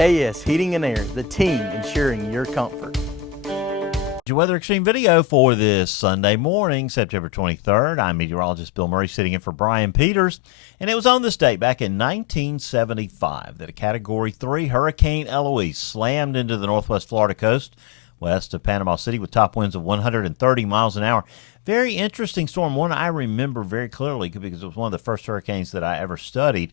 KS Heating and Air, the team ensuring your comfort. Your Weather Extreme video for this Sunday morning, September 23rd. I'm meteorologist Bill Murray sitting in for Brian Peters. And it was on this date back in 1975 that a Category 3 Hurricane Eloise slammed into the northwest Florida coast west of Panama City with top winds of 130 miles an hour. Very interesting storm, one I remember very clearly because it was one of the first hurricanes that I ever studied.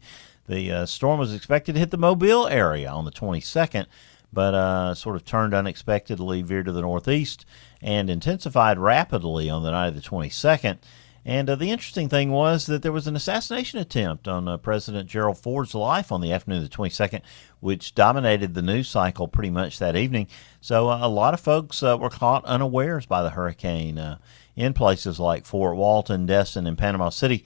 The storm was expected to hit the Mobile area on the 22nd, but sort of turned unexpectedly, veered to the northeast, and intensified rapidly on the night of the 22nd. And the interesting thing was that there was an assassination attempt on President Gerald Ford's life on the afternoon of the 22nd, which dominated the news cycle pretty much that evening. So a lot of folks were caught unawares by the hurricane in places like Fort Walton, Destin, and Panama City.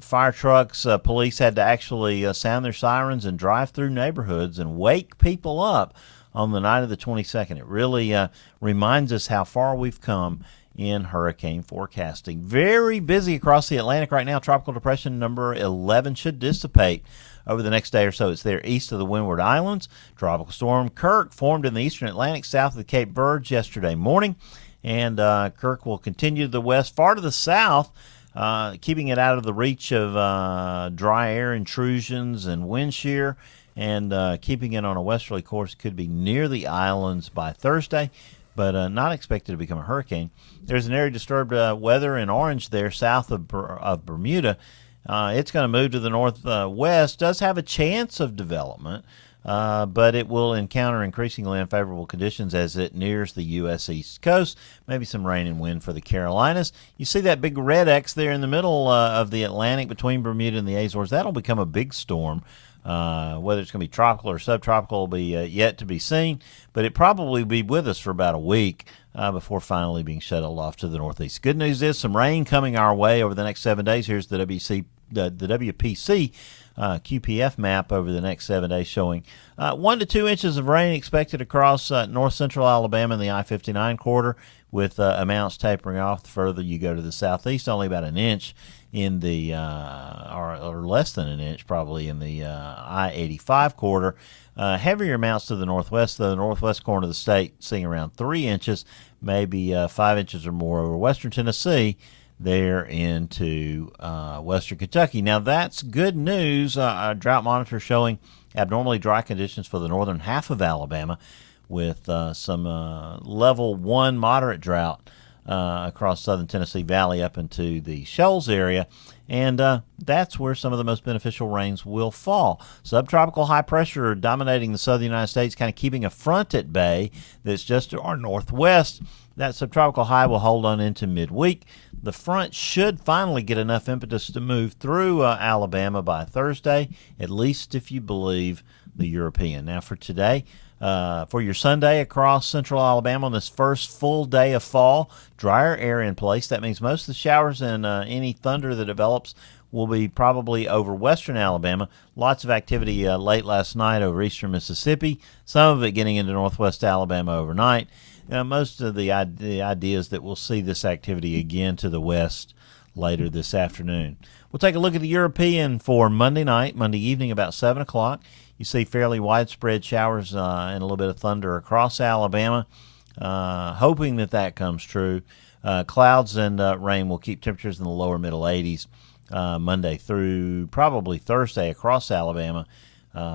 Fire trucks, police had to actually sound their sirens and drive through neighborhoods and wake people up on the night of the 22nd. It really reminds us how far we've come in hurricane forecasting. Very busy across the Atlantic right now. Tropical depression number 11 should dissipate over the next day or so. It's there east of the Windward Islands. Tropical storm Kirk formed in the eastern Atlantic south of the Cape Verdes yesterday morning. And Kirk will continue to the west, far to the south, keeping it out of the reach of dry air intrusions and wind shear, and keeping it on a westerly course. Could be near the islands by Thursday, but not expected to become a hurricane. There's an area disturbed weather in orange there south of Bermuda. It's going to move to the northwest, does have a chance of development, but it will encounter increasingly unfavorable conditions as it nears the U.S. East Coast. Maybe some rain and wind for the Carolinas. You see that big red X there in the middle of the Atlantic between Bermuda and the Azores. That'll become a big storm. Whether it's going to be tropical or subtropical will be yet to be seen, but it probably will be with us for about a week before finally being shuttled off to the northeast. Good news is some rain coming our way over the next 7 days. Here's the WPC QPF map over the next 7 days showing 1 to 2 inches of rain expected across north central Alabama in the I-59 corridor, with amounts tapering off the further you go to the southeast. Only about an inch in the or less than an inch probably in the I-85 corridor. Heavier amounts to the northwest, though. The northwest corner of the state seeing around 3 inches, maybe 5 inches or more over western Tennessee there into western Kentucky. Now that's good news. A drought monitor showing abnormally dry conditions for the northern half of Alabama, with some level 1 moderate drought across southern Tennessee Valley up into the Shoals area, and that's where some of the most beneficial rains will fall. Subtropical high pressure dominating the southern United States, kind of keeping a front at bay that's just to our northwest. That subtropical high will hold on into midweek. The front should finally get enough impetus to move through Alabama by Thursday, at least if you believe the European. Now for today, for your Sunday across central Alabama on this first full day of fall, drier air in place. That means most of the showers and any thunder that develops will be probably over western Alabama. Lots of activity late last night over eastern Mississippi, some of it getting into northwest Alabama overnight. Most of the idea is that we'll see this activity again to the west later this afternoon. We'll take a look at the European for Monday night, Monday evening about 7 o'clock. You see fairly widespread showers and a little bit of thunder across Alabama, hoping that comes true. Clouds and rain will keep temperatures in the lower middle 80s Monday through probably Thursday across Alabama,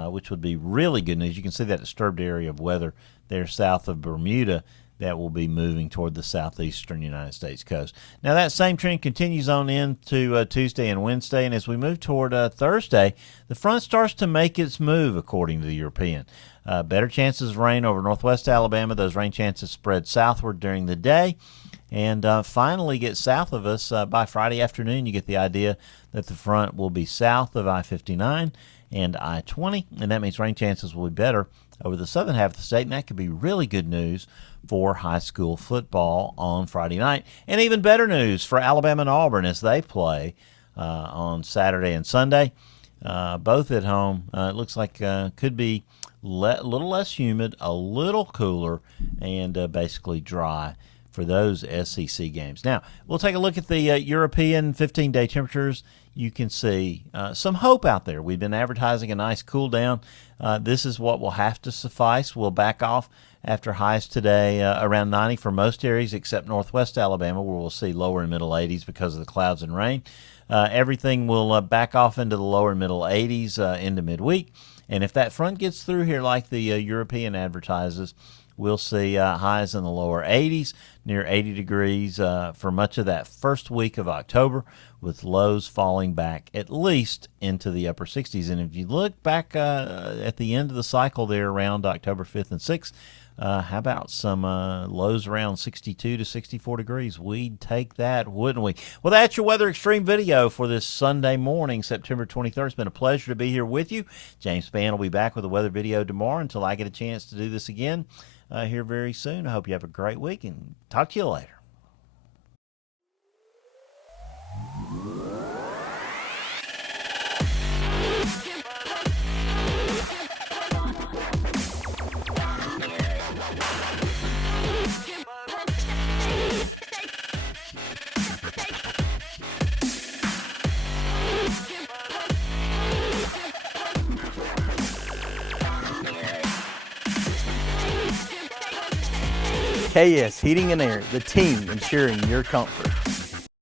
which would be really good news. You can see that disturbed area of weather there south of Bermuda that will be moving toward the southeastern United States coast. Now that same trend continues on into Tuesday and Wednesday, and as we move toward Thursday, the front starts to make its move according to the European. Better chances of rain over northwest Alabama. Those rain chances spread southward during the day and finally get south of us by Friday afternoon. You get the idea that the front will be south of I-59 and I-20, and that means rain chances will be better over the southern half of the state, and that could be really good news for high school football on Friday night, and even better news for Alabama and Auburn as they play on Saturday and Sunday, both at home. It looks like could be a little less humid, a little cooler, and basically dry for those SEC games. Now, we'll take a look at the European 15-day temperatures. You can see some hope out there. We've been advertising a nice cool down. This is what will have to suffice. We'll back off after highs today around 90 for most areas except northwest Alabama, where we'll see lower and middle 80s because of the clouds and rain. Everything will back off into the lower and middle 80s into midweek. And if that front gets through here like the European advertises, we'll see highs in the lower 80s, near 80 degrees for much of that first week of October, with lows falling back at least into the upper 60s. And if you look back at the end of the cycle there around October 5th and 6th, how about some lows around 62 to 64 degrees? We'd take that, wouldn't we? Well, that's your Weather Extreme video for this Sunday morning, September 23rd. It's been a pleasure to be here with you. James Spann will be back with a weather video tomorrow until I get a chance to do this again here very soon. I hope you have a great week, and talk to you later. KS Heating and Air, the team ensuring your comfort.